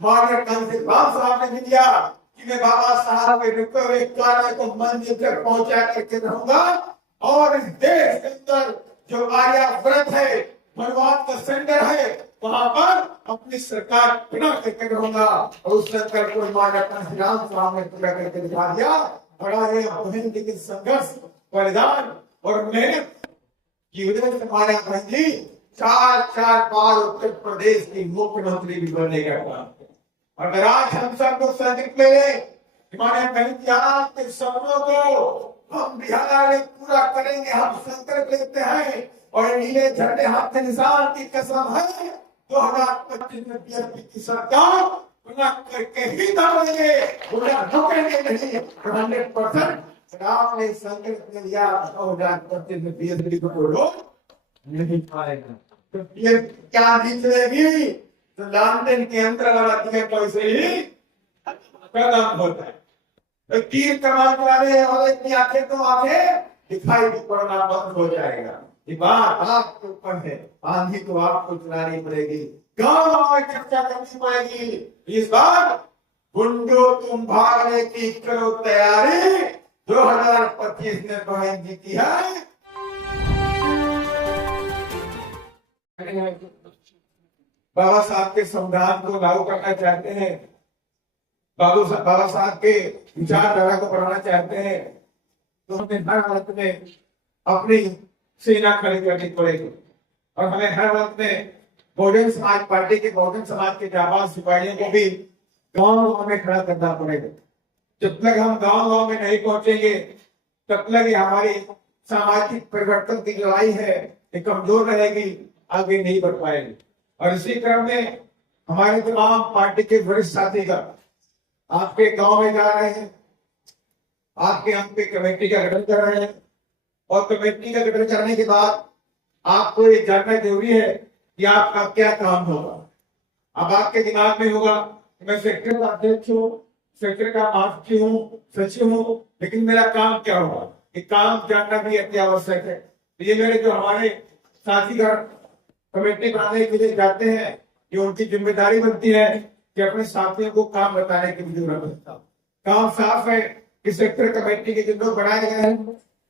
माननीय कांसीराम साहब ने भी दिया कि मैं बाबा साहब के रुके हुए कार्य को मंदिर तक पहुंचा करके रहूंगा और इस देश के अंदर जो आर्याव्रत है, मनवाद का सेंटर है, वहां पर अपनी सरकार बना करके रहूंगा। और उस संकल्प को माननीय कांसीराम साहब ने पूरा करके दिखा दिया। बड़ा ये बहन जी की संघर्ष, बलिदान और मेहनत की वजह से हमारे बहन जी 4 बार उत्तर प्रदेश की मुख्यमंत्री भी बनने का काम किया। और अगर आज हम सब लोग संकल्प ले लें, हमारे बहन जी आपके सपनों को हम बिहार में पूरा करेंगे, हम संकल्प लेते हैं और नीले झंडे हाथ निशान की कसम है 2025 में बीजेपी की सरकार बना करके ही दौड़ेंगे, रुकेंगे नहीं। 100% आपने संकल्प ले लिया 2025 में बीजेपी को तोड़ो नहीं पाएगा। तो ये क्या निकलेगी? तो लालटेन के अंतर वाला दिए पैसे ही कदम होता है। तो तीर कमान वाले और इतनी आंखें तो आंखें दिखाई भी पड़ना बंद हो जाएगा। ये बात आपके ऊपर है, आंधी तो आपको चलानी पड़ेगी, गाँव में चर्चा करनी पड़ेगी। इस बार गुंडो तुम भागने की करो तैयारी, 2025 में बहन जी की है। बाबा साहब के संविधान को लागू करना चाहते हैं, बाबा साहब के विचारधारा को बढ़ाना चाहते हैं, तो हमें हर हालत में अपनी सेना खड़ी करनी पड़ेगी। और हमें हर हालत में बहुजन समाज पार्टी के, बहुजन समाज के जाबाज सिपाहियों को भी गांव में खड़ा करना पड़ेगा। जब तक हम गांव में नहीं पहुंचेंगे तब तक हमारी सामाजिक परिवर्तन की लड़ाई है ये कमजोर रहेगी, आगे नहीं बढ़ पाएगी। और इसी क्रम में हमारे तमाम पार्टी के वरिष्ठ साथी का आपके गांव में जा रहे हैं, आपके हम पे कमेटी का गठन कर रहे हैं और कमेटी का गठन करने के बाद आपको ये जानना जरूरी है कि आपका क्या काम होगा। अब आपके दिमाग में होगा कि मैं सेक्टर का अध्यक्ष हूँ, सेक्टर का महासचिव हूँ, सचिव हूँ, लेकिन मेरा काम क्या होगा, ये काम जानना भी अति आवश्यक है। तो ये मेरे जो हमारे साथीगण कमेटी बनाने के लिए जाते हैं, ये उनकी जिम्मेदारी बनती है कि अपने साथियों को काम बताने की भी जरूरत है। काम साफ है कि सेक्टर कमेटी के जो लोग बनाए गए हैं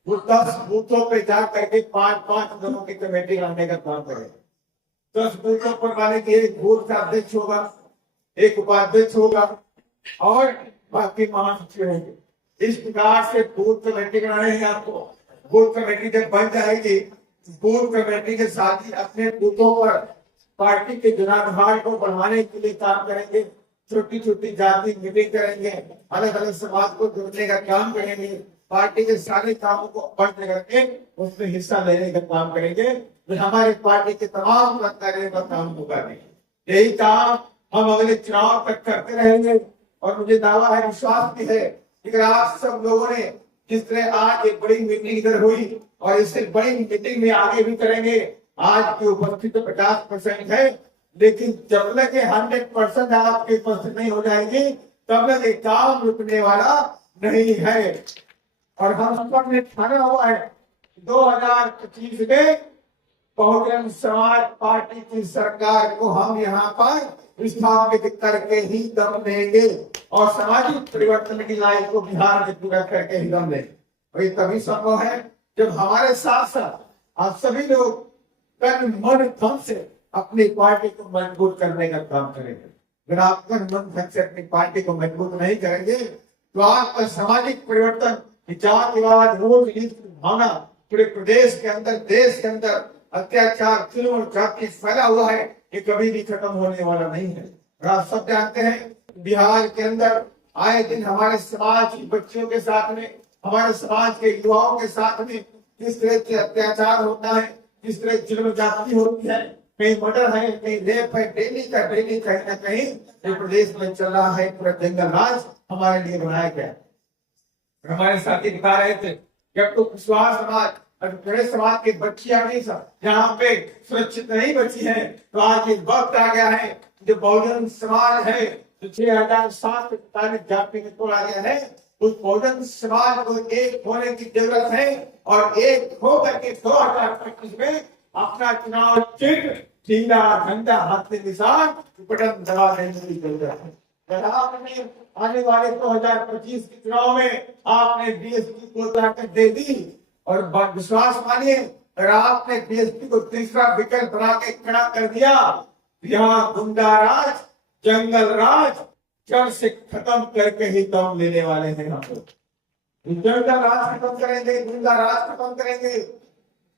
वो 10 बूथों पे जा करके 5-5 लोगों की कमेटी बनाने का काम करेगा। 10 बूथों पर वाले के एक बूथ का अध्यक्ष होगा, एक उपाध्यक्ष होगा और बाकी महासचिव होंगे। इस प्रकार से बूथ कमेटी बनाने हैं आपको। बूथ कमेटी जब बन जाएगी, बूथ कमेटी के साथ ही अपने बूथों पर पार्टी के जनाधार को बढ़ाने के लिए काम करेंगे, छोटी छोटी जाति मीटिंग करेंगे, अलग अलग समाज को जोड़ने का काम करेंगे, पार्टी के सारे कामों को बंद करके उसमें हिस्सा लेने का काम करेंगे। तो हमारे पार्टी के तमाम कर्मचारियों का काम होगा नहीं। यही काम हम अगले चुनाव तक करते रहेंगे। और मुझे दावा है, विश्वास भी है कि आप सब लोगों ने जिस तरह आज एक बड़ी मीटिंग इधर हुई और इससे बड़ी मीटिंग में आगे भी करेंगे। आज की उपस्थिति 50% है, लेकिन जब तक 100% आपकी उपस्थित नहीं हो जाएगी तब तक एक काम रुकने वाला नहीं है। और हम सब ने ठाना हुआ है 2025 में बहुजन समाज पार्टी की सरकार को हम यहाँ पर स्थापित करके ही दम देंगे और सामाजिक परिवर्तन की लड़ाई को बिहार में पूरा करके ही दम देंगे। और ये तभी संभव है जब हमारे साथ साथ आप सभी लोग तन मन धन से अपनी पार्टी को मजबूत करने का काम करेंगे। अगर आप तन मन धन से अपनी पार्टी को मजबूत नहीं करेंगे तो आपका सामाजिक परिवर्तन, जातिवाद, रोज भावना पूरे प्रदेश के अंदर, देश के अंदर अत्याचार, जुल्म और जाति फैला हुआ है, ये कभी भी खत्म होने वाला नहीं है। और आप सब जानते हैं बिहार के अंदर आए दिन हमारे समाज की बच्चियों के साथ में, हमारे समाज के युवाओं के साथ में किस तरह से अत्याचार होता है, किस तरह जुल्म जाति होती है, कहीं मर्डर है, कहीं रेप है, डेली कहीं ना कहीं प्रदेश में चल रहा है। पूरा जंगल राज हमारे लिए बनाया गया। हमारे साथी दिखा रहे थे जब तो कुशवाहा समाज और बड़े समाज की बच्चियां नहीं सब यहाँ पे सुरक्षित नहीं बची है, तो आज एक वक्त आ गया है जो बहुजन समाज है जो 6745 जाति में तोड़ा गया है, उस बहुजन समाज को एक होने की जरूरत है। और एक होकर के 2025 में अपना चुनाव चिन्ह ढीला ठंडा हाथ में निशान बटन दबा देने की जरूरत है। अगर आपने आने वाले 2025 के चुनाव में आपने बीएसपी को ताकत दे दी और विश्वास मानिए, अगर आपने बीएसपी को तीसरा विकल्प बना के खड़ा कर दिया, यहाँ गुंडा राज, जंगल राज जड़ से खत्म करके ही दम लेने वाले हैं हम लोग। जंगल राज खत्म करेंगे, गुंडा राज खत्म करेंगे,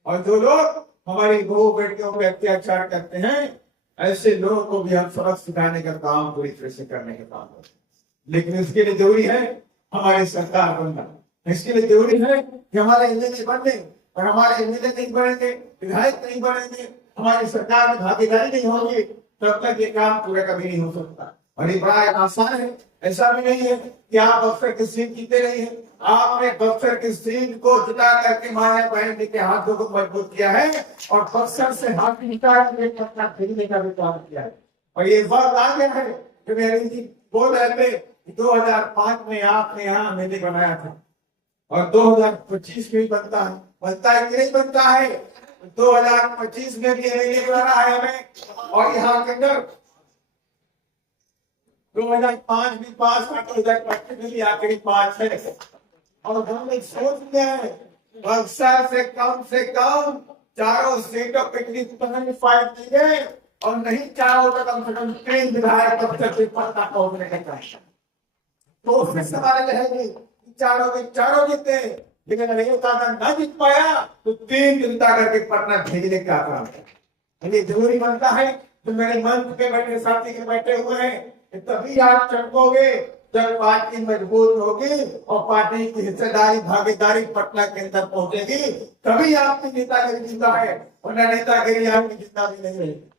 और जो लोग हमारी बहू बेटियों पे अत्याचार करते हैं, ऐसे लोगों को भी हम सबक सिखाने का काम पूरी तरह से करने का काम करते हैं। लेकिन इसके लिए जरूरी है हमारी सरकार बनना, इसके लिए जरूरी है कि हमारे एमएलए बनने, और हमारे एमएलए नहीं बनेंगे, विधायक नहीं बनेंगे, हमारी सरकार में भागीदारी नहीं होगी, तब तक ये काम पूरा कभी नहीं हो सकता। और ये बड़ा आसान है, ऐसा भी नहीं है कि आप बक्सर की सीट जीते रही है। आपने बक्सर की सीट को जिता करके माया बहन के हाथों को मजबूत किया है और बक्सर से हाथ निकाल खरीदने का भी काम किया है। और ये वक्त आ गया है कि मेरे जी बोल रहे थे 2005 में आपने यहाँ मैंने बनाया था, और 2025 में भी बनता है कि नहीं बनता है। 2025 में भी एमएलए बनाना है हमें, और यहाँ के अंदर 2005 भी पास था, 2025 में भी आखिरी 5 है, और हमने सोच लिया है बक्सर से कम चारों सीटों पे फाइट देंगे, और नहीं चारों तो कम से कम 3 विधायक बक्सर से पत्ता पहुंचने का चाहिए। तो फिर सवाल रहेंगे चारों के चारों जीते, लेकिन अगर एक आधा ना जीत पाया तो 3 जनता करके पटना भेजने का काम है। ये जरूरी बनता है। तो मेरे मंच पे बैठे साथी के बैठे हुए हैं, तभी आप चमकोगे जब पार्टी मजबूत होगी और पार्टी की हिस्सेदारी भागीदारी पटना के अंदर पहुंचेगी, तभी आपकी नेतागिरी जिंदा है, वरना नेतागिरी आपकी जिंदा भी नहीं रहेगी।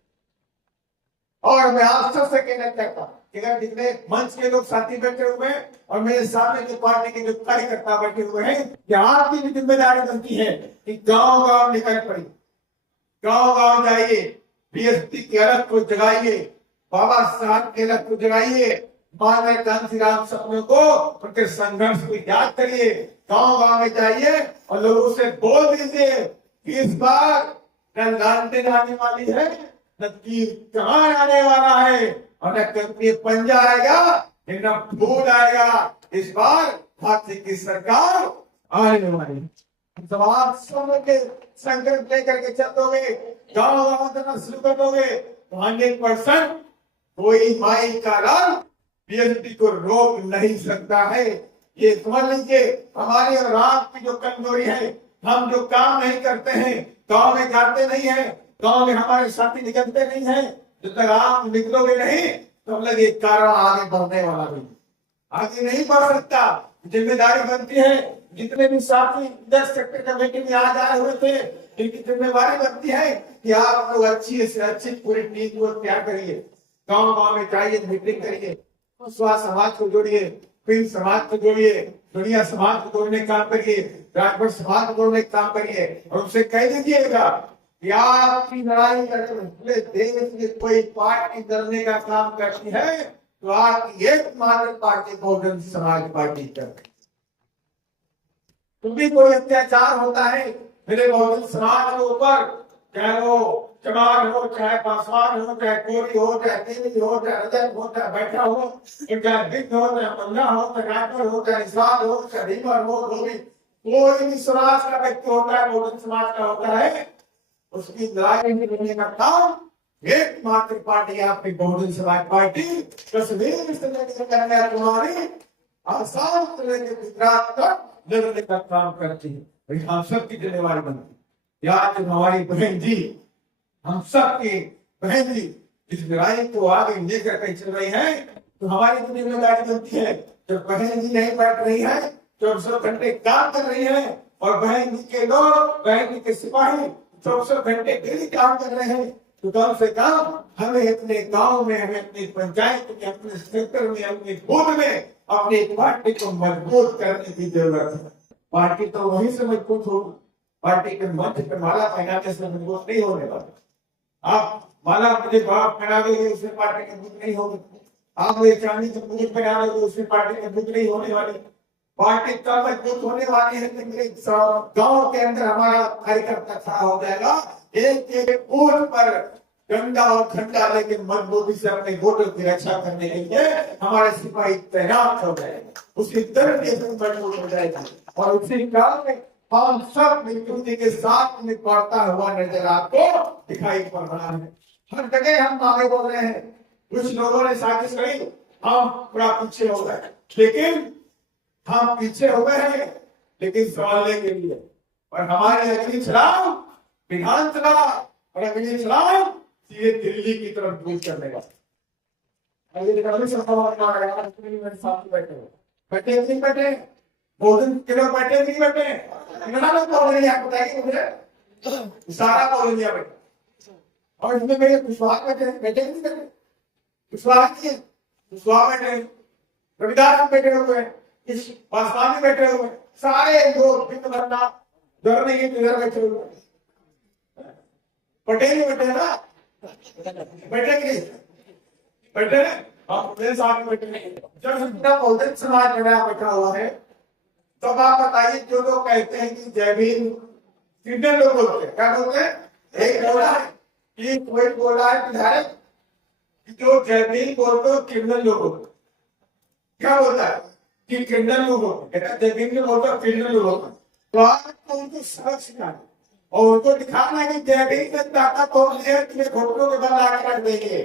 और मैं आप सबसे कहना चाहता हूँ कि अगर जितने मंच के लोग साथी बैठे हुए हैं और मेरे सामने जो पार्टी के जो कार्यकर्ता बैठे हुए हैं, कि आपकी भी जिम्मेदारी बनती है कि गांव गांव निकल पड़ी, गांव गांव जाइए, बीएसपी के अलग को जगाइए, बाबा साहब के अलग को जगाइए, माने कांसीराम सपनों को, उनके संघर्ष को याद करिए, गांव गांव में जाइए और लोगों से बोल दीजिए कि इस बार न लालटेन आने वाली है, न तीर कमान आने वाला है, और न कभी पंजा आएगा, न फूल आएगा। इस बार हाथी की सरकार आने वाली है। समाज समझ के संकल्प लेकर के चलोगे, गांव गांव जाना शुरू कर दोगे, तो 100% कोई माई का लाल बीएसपी को रोक नहीं सकता है। ये समझ लीजिए, हमारी और आपकी जो कमजोरी है, हम जो काम नहीं करते हैं, गांव में जाते नहीं है, गांव में हमारे साथी निकलते नहीं है, जब तक आप निकलोगे नहीं तो हम लोग ये कारण आगे बढ़ने वाला भी आगे नहीं बढ़ सकता। जिम्मेदारी बनती है, जितने भी साथी 10 सेक्टर कमेटी में आज आए हुए थे, इनकी जिम्मेदारी बनती है कि आप लोग अच्छी से अच्छी पूरी टीम को तैयार करिए, गांव गांव में जाइए, मीटिंग करिए, स्वास्थ्य समाज को जोड़िए, फिर समाज को जोड़िए, दुनिया समाज को जोड़ने का काम करिए, राजभर समाज को जोड़ने का काम करिए, और उनसे कह दीजिएगा कि आपकी लड़ाई पूरे देश में कोई पार्टी करने का काम करती है तो आपकी एकमात्र पार्टी बहुजन समाज पार्टी करती। भी कोई अत्याचार होता है मेरे बहुजन समाज के ऊपर, चाहे वो चमार हो, चाहे पासवान हो, चाहे कोरी हो, चाहे तेली हो, चाहे रजक हो, चाहे बैठा हो, चाहे बिग हो, चाहे मंदा हो, चाहे राइफल हो, चाहे इस्लाम हो, चाहे रीमर हो, कोई भी समाज का व्यक्ति होता है, बहुजन समाज का होता है, उसकी लड़ाई करने का काम एकमात्र पार्टी आपकी बहुजन समाज पार्टी कश्मीर से लेकर कन्याकुमारी आसाम से लेकर गुजरात तक लड़ने का काम करती है। हम सबकी जिम्मेवारी बनती है। आज हमारी बहन जी, हम सबकी बहन जी इस लड़ाई को आगे लेकर के चल रही है, तो हमारी भी जिम्मेदारी बनती है। जब बहन जी नहीं बैठ रही है, 24 घंटे काम कर रही है, और बहन जी के लोग, बहन जी के सिपाही 24 घंटे डेली काम कर रहे हैं, तो कम से कम हमें अपने गांव में, हमें अपनी पंचायत में, अपने सेक्टर में, अपने बूथ में अपनी पार्टी को मजबूत करने की जरूरत है। पार्टी तो वहीं से मजबूत होगी, पार्टी के मंच पर माला पहनाने से मजबूत नहीं होने वाला। आप माला मुझे बाप पहना दोगे, उससे पार्टी मजबूत नहीं होगी। आप मुझे चांदी की मुझे पहना दोगे, उससे पार्टी मजबूत नहीं होने वाली। पार्टी का मजबूत होने वाली है गांव के अंदर हमारा कार्यकर्ता खड़ा हो जाएगा, एक एक बूथ पर डंडा और खंडा लेकिन मजबूती से अपने वोटों की रक्षा करने के लिए हमारे सिपाही तैनात हो गए, उसकी दर्द मजबूत हो जाएगी और उसी काल में हम सब मिलजुल के साथ में बढ़ता हुआ नजर आपको दिखाई पड़ रहा है। हर जगह हम आगे बोल रहे हैं, कुछ लोगों ने साजिश करी, हम थोड़ा पीछे हो गए, लेकिन हम पीछे हो गए हैं लेकिन संभालने के लिए, और हमारे अगली छलांग विधानसभा और अगली छलांग सीधे दिल्ली की तरफ कूच करने का। बैठे नहीं बैठे, भोजन के लोग बैठे नहीं बैठे, कितना लोग बोल रहे हैं आप बताइए मुझे, सारा बोल दिया बैठे, और इसमें मेरे विश्वास बैठे बैठे नहीं बैठे, विश्वास नहीं है, विश्वास बैठे, रविदास बैठे हुए, इस पासवान बैठे हुए, सारे लोग बिन बनना डर नहीं है, किधर बैठे हुए पटेल बैठे ना, बैठे नहीं बैठे, आप मेरे साथ बैठे। जब इतना बहुजन समाज में बैठा हुआ है, तब आप बताइए, जो लोग कहते हैं कि जय भीम, कितने लोग बोलते हैं, क्या बोलते हैं? एक बोला है कि कोई बोला है विधायक कि जो जय भीम बोलते हो कितने लोग होते, क्या बोलता है कि कितने लोग होते, जय भीम ने बोलता है कितने लोग होते, तो आपको उनको सबक सिखाना और उनको दिखाना है कि जय भीम की ताकत और तुम्हें घोटों के बल आकर रख देंगे।